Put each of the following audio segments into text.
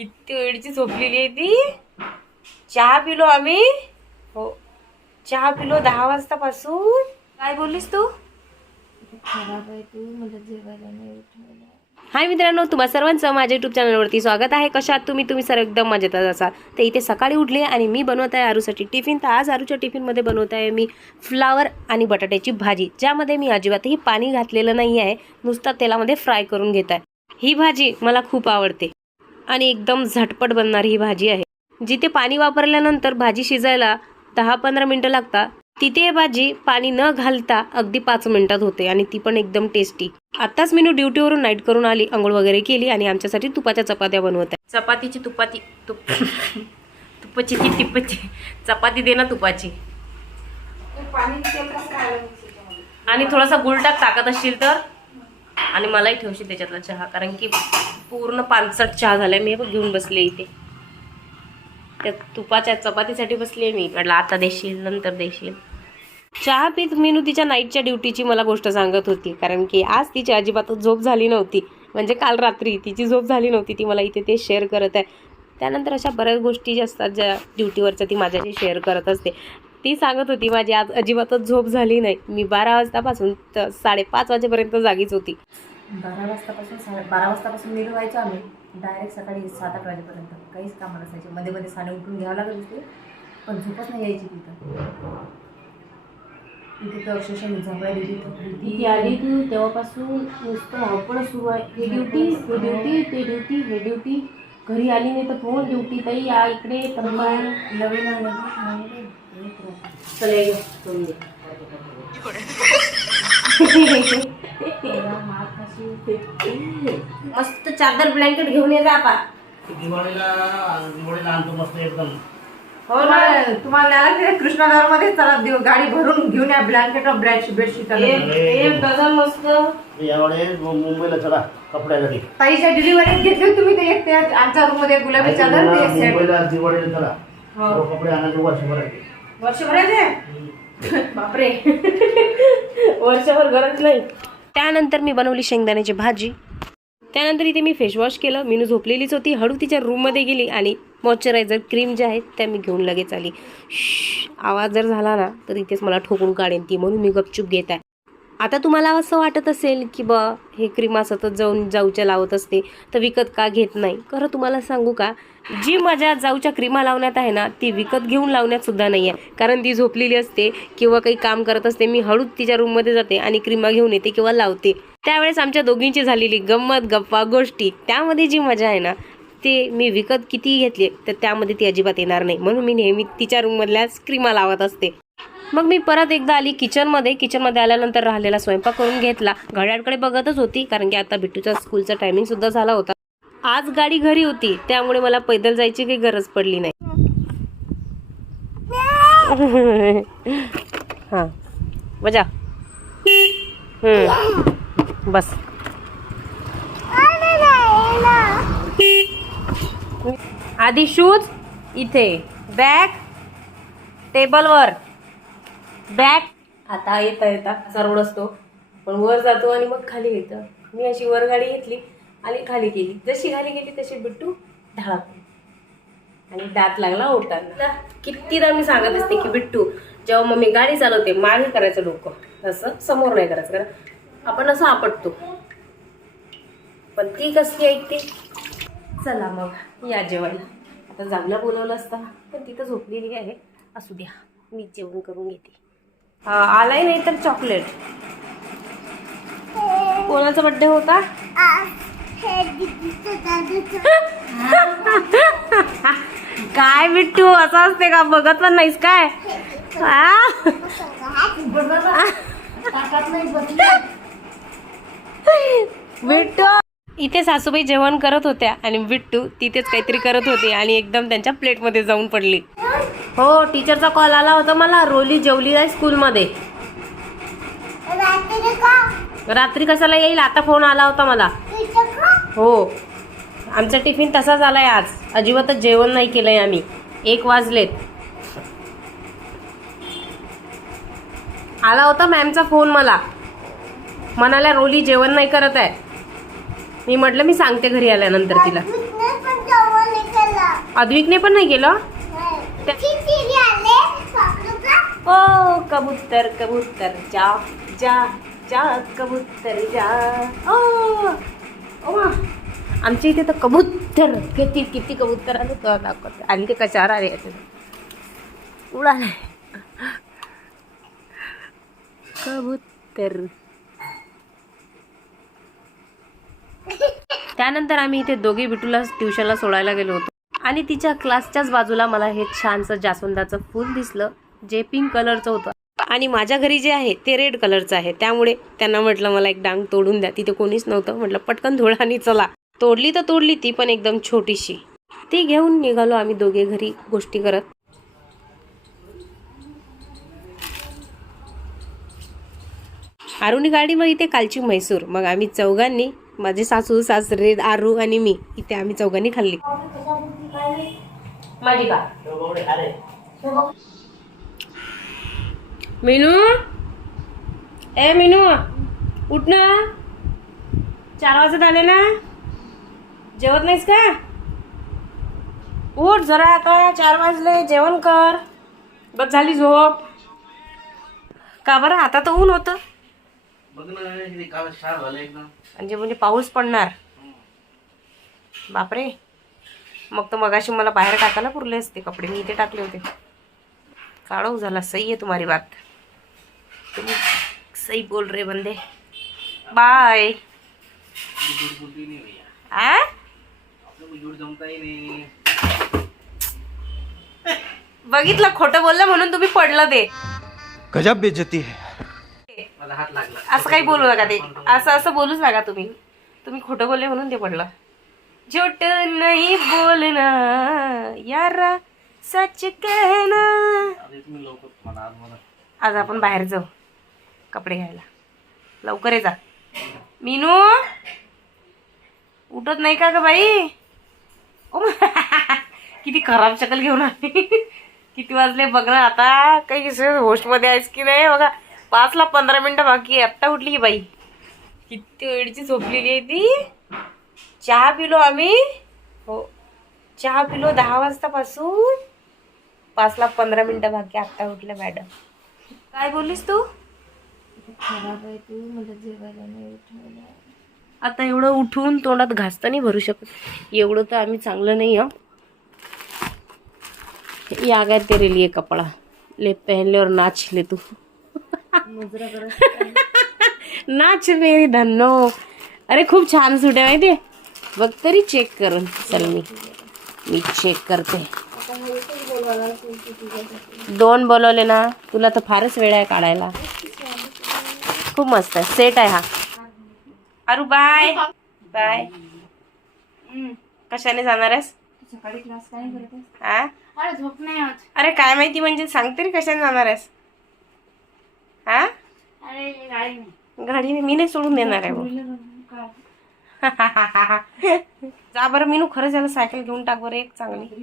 किती वेळची झोपलेली आहे ती? चहा पिलो आम्ही. हो. चहा पिलो दहा वाजतापासून. काय बोललीस तू? हाय मित्रांनो तुम्हा सर्वांचं माझ्या युट्यूब चॅनलवरती स्वागत आहे. कशा आहात तुम्ही? तुम्ही सर्व एकदम मजेतच असाल तर इथे सकाळी उठले आणि मी बनवत आहे आरूसाठी टिफिन तर आज आरूच्या टिफिनमध्ये बनवत आहे मी फ्लावर आणि बटाट्याची भाजी ज्यामध्ये मी अजिबातही पाणी घातलेलं नाही आहे नुसतं तेलामध्ये फ्राय करून घेत आहे. ही भाजी मला खूप आवडते. आणि एकदम झटपट बनणारी ही भाजी आहे. जिथे पाणी वापरल्यानंतर भाजी शिजायला दहा पंधरा मिनटं लागतात तिथे ही भाजी पाणी न घालता अगदी पाच मिनिटात होते आणि ती पण एकदम टेस्टी आताच मी ड्युटीवरून नाईट करून आली आंघोळ वगैरे केली आणि आमच्यासाठी तुपाच्या चपात्या बनवत आहे. चपातीची तुपाती तुप तुपाची ती टिप्पची चपाती दे ना तुपाची. आणि थोडासा गुळ टाक टाकत असशील तर. आणि मलाही ठेवशील त्याच्यातला चहा कारण की पूर्ण पानसट चहा झाला मी पण घेऊन बसले इथे. त्या तुपाच्या चपातीसाठी बसली आहे मी. म्हटलं आता देशील नंतर देशील. चहा पीत मेनू तिच्या नाईटच्या ड्युटीची मला गोष्ट सांगत होती. कारण की आज तिची अजिबातच झोप झाली नव्हती. म्हणजे काल रात्री तिची झोप झाली नव्हती. ती मला इथे ते शेअर करत आहे. त्यानंतर अशा बऱ्याच गोष्टी ज्या असतात ज्या ड्युटीवरच्या ती माझ्याशी शेअर करत असते. ती सांगत होती माझी आज अजिबातच झोप झाली नाही. मी बारा वाजतापासून तर साडेपाच वाजेपर्यंत जागीच होती. बारा वाजतापासून साडे बारा वाजतापासून निघून व्हायचो आम्ही. डायरेक्ट सकाळी सात आठ वाजेपर्यंत. काहीच काम नसायचे. मध्ये मध्ये साने उठून घ्यावं लागत होते पण झोपच नाही यायची तिथं. इथे तर अक्षरशः मी ती आली तू तेव्हापासून नुसतं धावपळ सुरू आहे. हे ड्युटी हे ड्युटी ते ड्युटी हे ड्युटी. घरी आली नाही तर फोन ड्युटी? ताई या इकडे तंबाळ नवीन नवीन मस्त चादर ब्लँकेट घेऊन ये जा आता. दिवाळीला आणतो मस्त एकदम. हो ना. तुम्हाला कृष्णानगरमध्ये चला देऊ गाडी भरून घेऊन या ब्लँकेट बेडशीट बेडशीट एक डझन मस्त. मुंबईला चला कपड्यासाठी ताईच्या डिलिव्हरीत घेतली तुम्ही ते एक ते आमच्या रूममध्ये गुलाबी चादर. मुंबईला दिवाळीला चला. हो. बापरे. वर्षभर गरज नाही. त्यानंतर मी बनवली शेंगदाण्याची भाजी. त्यानंतर इथे मी फेसवॉश केलं. मीनू झोपलेलीच होती. हळू तिच्या रूममध्ये गेली आणि मॉइश्चरायझर क्रीम ज्या आहेत त्या मी घेऊन लगेच आली. आवाज जर झाला ना तर इथेच मला ठोकून काढेन ती. म्हणून मी गपचूप घेत आहे. आता तुम्हाला असं वाटत असेल की बा हे क्रीमा सतत जाऊन जाऊच्या लावत असते तर विकत का घेत नाही? खरं तुम्हाला सांगू का जी मजा जाऊच्या क्रीमा लावण्यात आहे ना ती विकत घेऊन लावण्यात सुद्धा नाही आहे. कारण ती झोपलेली असते किंवा काही काम करत असते मी हळूच तिच्या रूममध्ये जाते आणि क्रीमा घेऊन येते किंवा लावते. त्यावेळेस आमच्या दोघींची झालेली गंमत गप्पा गोष्टी त्यामध्ये जी मजा आहे ना ते मी विकत किती घेतले तर त्यामध्ये ती अजिबात येणार नाही. म्हणून मी नेहमी तिच्या रूममधल्याच क्रीमा लावत असते. मग मी परत एकदा आली किचनमध्ये. किचनमध्ये आल्यानंतर राहिलेला स्वयंपाक करून घेतला. घड्याळकडे बघतच होती कारण की आता बिट्टूचा स्कूलचा टायमिंग सुद्धा झाला होता. आज गाडी घरी होती त्यामुळे मला पैदल जायची काही गरज पडली नाही. हां. बजा. बस. आधी शूज इथे. बॅग टेबलवर. बॅग आता येता येता असा रोड असतो. पण वर जातो आणि मग खाली येतं. मी अशी वर गाडी घेतली आणि खाली गेली जशी खाली गेली तशी बिट्टू ढाळा आणि दात लागला ओटायला कितीदा मी सांगत असते की बिट्टू जेव्हा मम्मी गाडी चालवते मागे करायचं डोकं. असं समोर नाही करायचं. कारण आपण असं आपटतो. पण ती कसली ऐकते चला मग या जेवायला. आता जागला बोलवलं असता पण तिथं झोपलेली आहे. असू द्या मी जेवण करून घेते. आलाय नाही तर चॉकलेट कोणाचा बड्डे होता? काय बिट्टू असं असते का? बघत पण नाहीस काय? आ? बिट्टू इथे सासूबाई जेवण करत होत्या आणि बिट्टू तिथेच काहीतरी करत होते आणि एकदम त्यांच्या प्लेटमध्ये जाऊन पडली. हो टीचरचा कॉल आला होता मला. रोली जेवली आहे स्कूलमध्ये रात्री कशाला येईल? आता फोन आला होता मला. हो. आमचा टिफिन तसाच आलाय आज. अजिबातच जेवण नाही केलंय आम्ही. एक वाजलेत. आला होता मॅमचा फोन मला. म्हणाल्या रोली जेवण नाही करत आहे. मी म्हटलं मी सांगते घरी आल्यानंतर तिला. अद्विकने पण नाही केलं. ओ कबूतर कबूतर जा जा जा कबूतर जा। ओ ओ आमच्या इथे तर कबूतर किती किती कबूतर आले तो दाखवत आणि ते कशावर आले याचे उडाले. कबूतर. त्यानंतर आम्ही इथे दोघे बिटूला ट्युशनला सोडायला गेलो होतो. आणि तिच्या क्लासच्याच बाजूला मला हे छानसं जास्वंदाचं फूल दिसलं. जे पिंक कलरचं होतं. आणि माझ्या घरी जे आहे ते रेड कलरचं आहे. त्यामुळे त्यांना म्हटलं मला एक डांग तोडून द्या. तिथे कोणीच नव्हतं. म्हटलं पटकन धोळा आणि चला. तोडली तर तोडली ती पण एकदम छोटीशी. ती घेऊन निघालो आम्ही दोघे घरी गोष्टी करत. आरुनी गाडी मग इथे कालची म्हैसूर. मग आम्ही चौघांनी माझे सासू सासरे आरू आणि मी इथे आम्ही चौघांनी खाल्ली. माझी का मीनू? ए मीनू उठ ना. चार वाजत आले ना? जेवत नाहीस का? उठ जरा आता चार वाजले जेवण कर. बस झाली झोप. का बरं? आता तर ऊन होतं. म्हणजे म्हणजे पाऊस पडणार. बापरे. मग तर मगाशी मला बाहेर टाकायला पुरले असते कपडे. मी इथे टाकले होते. काढव झाला. सही आहे तुम्हारी बात. तुम्ही सही बोल रे बंदे। बाय आ जमता नाही बघितलं खोटं बोललं म्हणून तुम्ही पडलं ते. गजब बेइज्जती है। मला हात लागला. असं काही बोलू नका ते. असं असं बोलूच नका तुम्ही. तुम्ही खोटं बोलले म्हणून ते पडलं. झूठ नाही बोलना यारा सच कहना. आज आपण बाहेर जाऊ. कपडे घ्यायला. लवकर ये जा. मीनू? उठत नाही का ग बाई? ओ किती खराब शकल घेऊन आली. किती वाजले बघ ना आता. काही होस्टमध्ये आहेस की नाही? बघा पाचला पंधरा मिनिटं बाकी आहे. आत्ता उठली ही बाई. किती वेळची झोपलेली आहे ती. चहा पिलो आम्ही. हो. चहा पिलो दहा वाजतापासून. पाचला पंधरा मिनिटं बाकी आत्ता उठल्या मॅडम. काय बोललीस तू? आता एवढं उठून तोंडात घासता नाही भरू शकत. एवढं तर आम्ही चांगलं नाही हं. ये गया तेरे लिए कपड़ा ले पहन ले और नाच ले तू. नाच मेरी धन्नो. अरे खूप छान सूट आहे माहिती बघ तरी चेक कर. चल मी. मी चेक करते. दोन बोलवले ना तुला तर फारच वेळ आहे काढायला. खूप मस्त आहे. सेट आहे हा. अरू बाय बाय कशाने जाणार आहेस? हा? अरे झोप नाही होत. अरे काय माहिती म्हणजे सांग तरी कशाने जाणार आहेस? हा? गाडीने मी नाही सोडून देणार आहे. जा बरं मीनू खरंच याला सायकल घेऊन टाक बरं एक चांगली.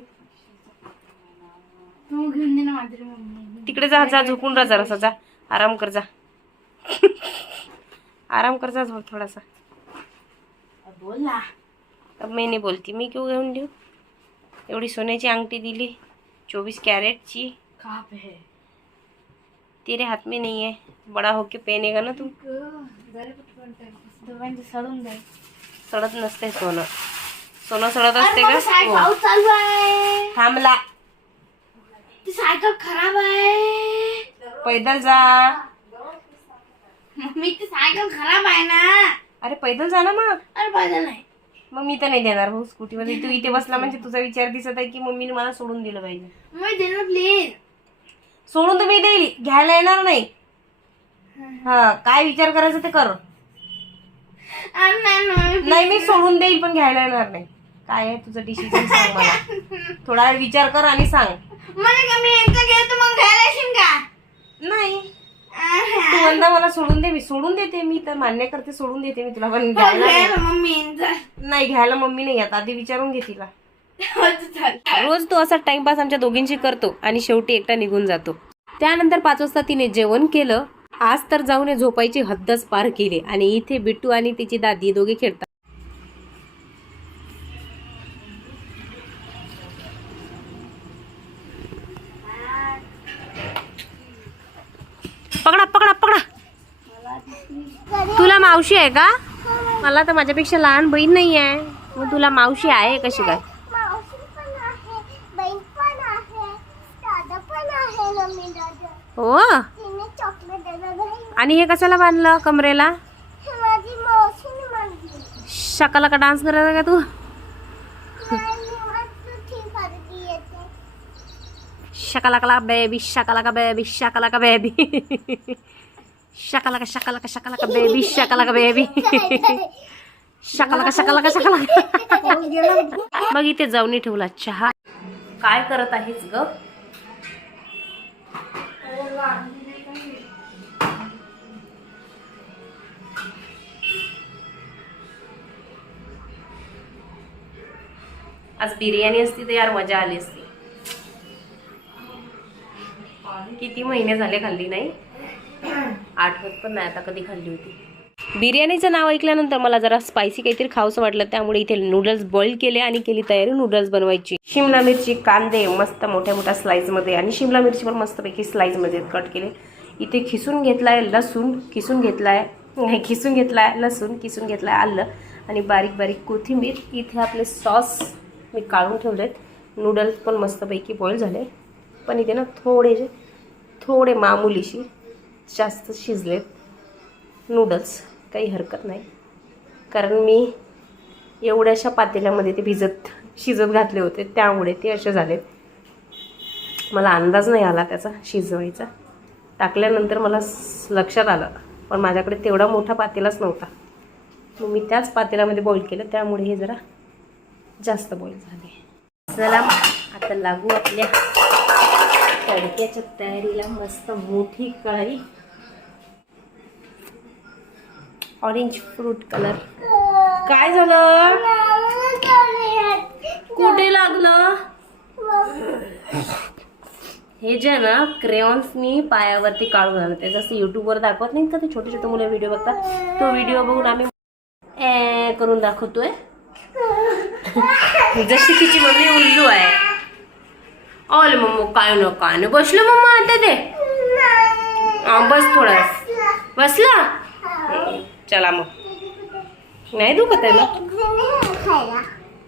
तिकडे जा जा झोपून राहा जरासा जा. आराम कर जा. आराम कर जा झोप थोडासा. बोल. ना अब मैं नहीं बोलती मैं क्यों घेऊन देऊ? एवढी सोन्याची अंगठी दिली चोवीस कॅरेटची. कहाँ पे है. तेरे हाथ में नहीं है. बड़ा होके पहनेगा ना तू. दोघांचे सडून सडत नसते सोनं. सोनं सडत असते का? हो. चालू आहे थांबला. ती सायकल खराब आहे पैदल जा. मम्मी ती सायकल खराब आहे ना. अरे पैदल जा ना मग. अरे पाहिजे नाही. मग मी तर नाही देणार भाऊ स्कूटीमध्ये तू इथे बसला म्हणजे तुझा विचार दिसत आहे की मम्मीने मला सोडून दिलं पाहिजे. मम्मी दे ना प्लीज सोडून तुम्ही देईल. घ्यायला येणार नाही. हा काय विचार करायचं ते कर. अरे नाही मम्मी नाही मी सोडून देईल पण घ्यायला येणार नाही. काय आहे तुझं डिसिजन सांग मला. थोडा वेळ विचार कर आणि सांग. म्हणजे का मी एकदा गेलो तर मग घ्यायला येशील का? नाही. तू म्हणता मला सोडून दे मी सोडून देते मी तर मान्य करते सोडून देते मी तुला पण घ्यायला नाही. घ्यायला मम्मी. नाही घ्यायला मम्मी नाही येत आधी विचारून घे तिला. रोज तो असा टाइमपास आमच्या दोघींशी करतो आणि शेवटी एकटा निघून जातो त्यानंतर पाच वाजता तिने जेवण केलं आज तर जाऊन झोपायची हद्दच पार केली आणि इथे बिट्टू आणि तिची दादी दोघे खेळतात पकडा पकडा पकडा. तुला मावशी आहे का? मला तर माझ्यापेक्षा लहान बहीण नाही आहे मग तुला मावशी आहे कशी काय? हो? आणि हे कशाला बांधलं कमरेला? शकाला का डान्स करायचा का तू? शकाला baby, shakalaka baby, का baby. shakalaka, का shakalaka baby, का baby. का shakalaka, का का का मग इथे जाऊन ठेवला चहा. काय करत आहेस ग? आज बिर्याणी असती तर यार मजा आली असती. किती महिने झाले खाल्ली नाही? आठवत पण नाही आता कधी खाल्ली होती. बिर्याणीचं नाव ऐकल्यानंतर मला जरा स्पायसी काहीतरी खावंसं वाटलं त्यामुळे इथे नूडल्स बॉईल केले आणि केली तयारी नूडल्स बनवायची. शिमला मिरची कांदे मस्त मोठ्या मोठ्या स्लाईजमध्ये आणि शिमला मिरची पण मस्तपैकी स्लाईजमध्ये कट केले. इथे खिसून घेतलाय लसूण किसून घेतलाय नाही खिसून घेतलाय लसूण किसून घेतलाय आलं आणि बारीक बारीक कोथिंबीर. इथे आपले सॉस मी काढून ठेवलेत. नूडल्स पण मस्तपैकी बॉईल झाले. पण इथे ना थोडे जे थोडे मामुलीशी जास्त शिजलेत. नूडल्स काही हरकत नाही. कारण मी एवढ्याशा पातेल्यामध्ये ते भिजत शिजत घातले होते. त्यामुळे ते असे झालेत. मला अंदाज नाही आला त्याचा शिजवायचा. टाकल्यानंतर मला स- लक्षात आलं. पण माझ्याकडे तेवढा मोठा पातेलाच नव्हता. मग मी त्याच पातेल्यामध्ये बॉईल केलं. त्यामुळे हे जरा जास्त बॉईल झाले. चला आता लागू आपल्या तडक्याच्या तयारीला मस्त मोठी कळाई ऑरेंज फ्रूट कलर काय झालं? कुठे लागलं? हे जे आहे ना क्रेऑन्सनी पायावरती काढून आलं ते जसं युट्यूबवर दाखवत नाही का ते छोटे छोटे मुलं व्हिडिओ बघतात? तो व्हिडिओ बघून आम्ही ए करून दाखवतोय. जशी तिची मम्मी उल्लू आहे. ऑल मम्मा काय न काय न. बसलं मम्मा आता ते? बस थोडा. बसला? चला मग. नाही दुखत आहे ना?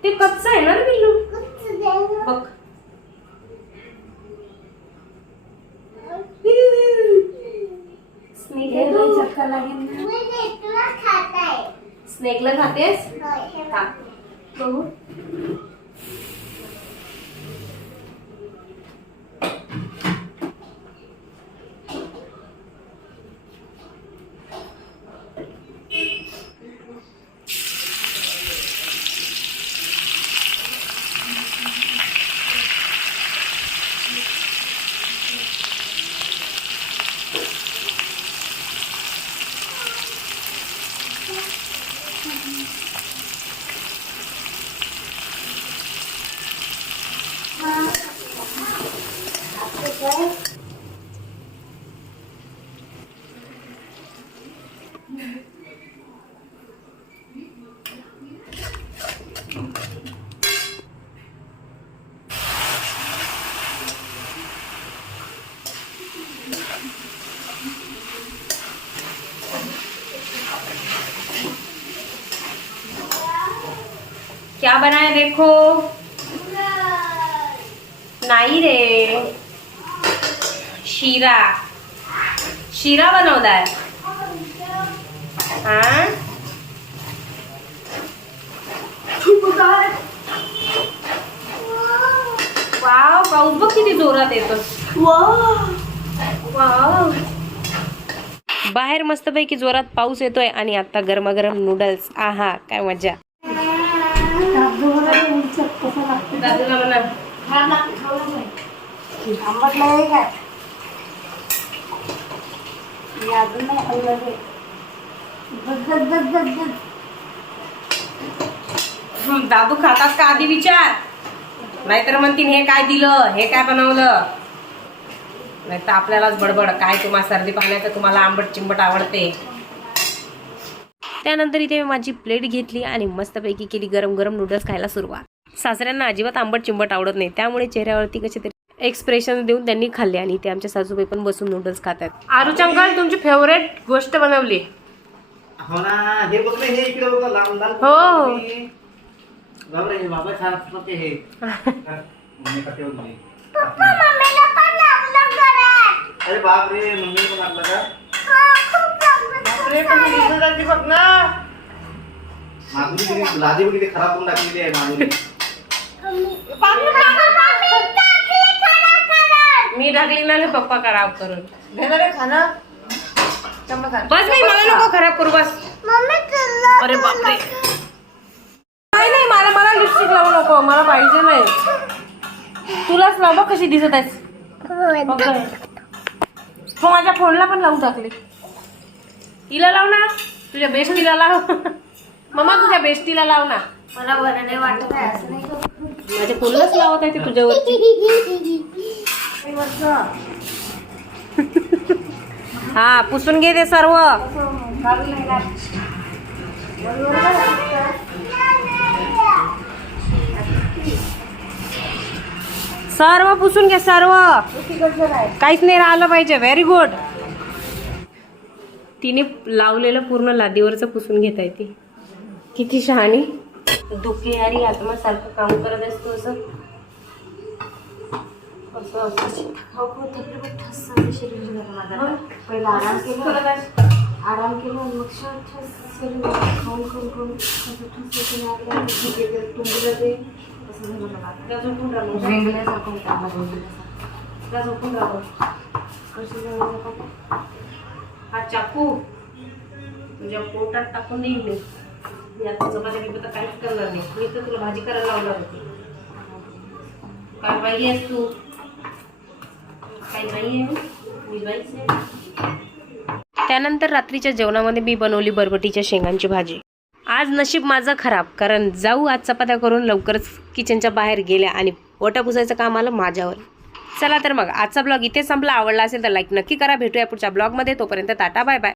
ते कच्चं आहे ना रे बिल्लू? बघ. स्नेकला खातेस? हे बघ. बनाया देखो। नाही रे। शिरा। शिरा बनवलाय हा। वाव पाऊस बघ किती जोरात येतो वाव बाहेर मस्तपैकी जोरात पाऊस येतोय आणि आता गरमागरम नूडल्स आहा काय मजा हं, दादू खातात का आधी विचार? नाहीतर म्हणतील हे काय दिलं? हे काय बनवलं? नाही तर आपल्यालाच बडबड. काय तुम्हाला सर्दी पाण्याचं तुम्हाला आंबट चिंबट आवडते? त्यानंतर इथे मी माझी प्लेट घेतली आणि मस्तपैकी केली गरम गरम नूडल्स खायला सुरुवात. सासऱ्यांना अजिबात आंबट चिंबट आवडत नाही त्यामुळे चेहऱ्यावरती कसे तरी एक्सप्रेशन देऊन त्यांनी खाल्ले आणि ते आमच्या सासूबाई पण बसून नूडल्स खातात. आरुच अंकल तुमची फेवरेट गोष्ट बनवली? हो ना हे बघ ना हे इकडे बघ ना, लाल लाल हो. हे बाबा छान असतात ते हे. मम्मी का ठेवून अरे बाप रे मम्मी पण लागला का माधुरी किती लादी बघ किती खराब करून टाकलेली आहे माधुरी मी टाकली ना रे पप्पा खराब करून. घेणार आहे खाणं. चम्मच आण. बस नाही मला नको खराब करू बस. अरे बापरे. नाही नाही मला मला लिपस्टिक लावू नको. मला पाहिजे नाही. तुलाच लाव बघ कशी दिसत आहेस. बघ. गं. हो माझ्या फोनला पण लावून टाकले. तिला लाव ना. तुझ्या बेस्टीला लाव. मम्मा तुझ्या बेस्टीला लाव ना. मला बरं नाही वाटत आहे असं नाही फोनलाच लावत आहे ते वर्ष हा पुसून घे ते सर्व. सर्व पुसून घे सर्व. काहीच नाही राहिलं पाहिजे. व्हेरी गुड तिने लावलेलं पूर्ण लादीवरचं पुसून घेता येते किती शहाणी. दुखी हरी आत्मा सारखं काम करत असतो असं. असं असं. हो शरीर माझं पहिला आराम केला. आराम केला आणि मग शर्ट ठस शरीर खाऊन खाऊन तुंबलं ते असं झालं मला. त्या झोपून. रेंगल्यासारखं होतं आम्हाला त्या झोपून कसं झालं? हा चाकू. तुझ्या पोटात टाकून देईन मी मी आता चपात्या बिपात्या काहीच करणार नाही. मी तर तुला भाजी करायला लावणार होती. काय बाई आहेस तू. काय नाही आहे मी. बाईच आहे. त्यानंतर रात्रीच्या जेवणामध्ये मी बनवली बरबटीच्या शेंगांची भाजी. आज नशीब माझं खराब कारण जाऊ आज चपात्या करून लवकरच किचनच्या बाहेर गेल्या आणि ओटा पुसायचं काम आलं माझ्यावर. चला तर मग आजचा ब्लॉग इथे संपला. आवडला असेल तर लाईक नक्की करा. भेटूया पुढच्या ब्लॉगमध्ये. तोपर्यंत टाटा बाय बाय.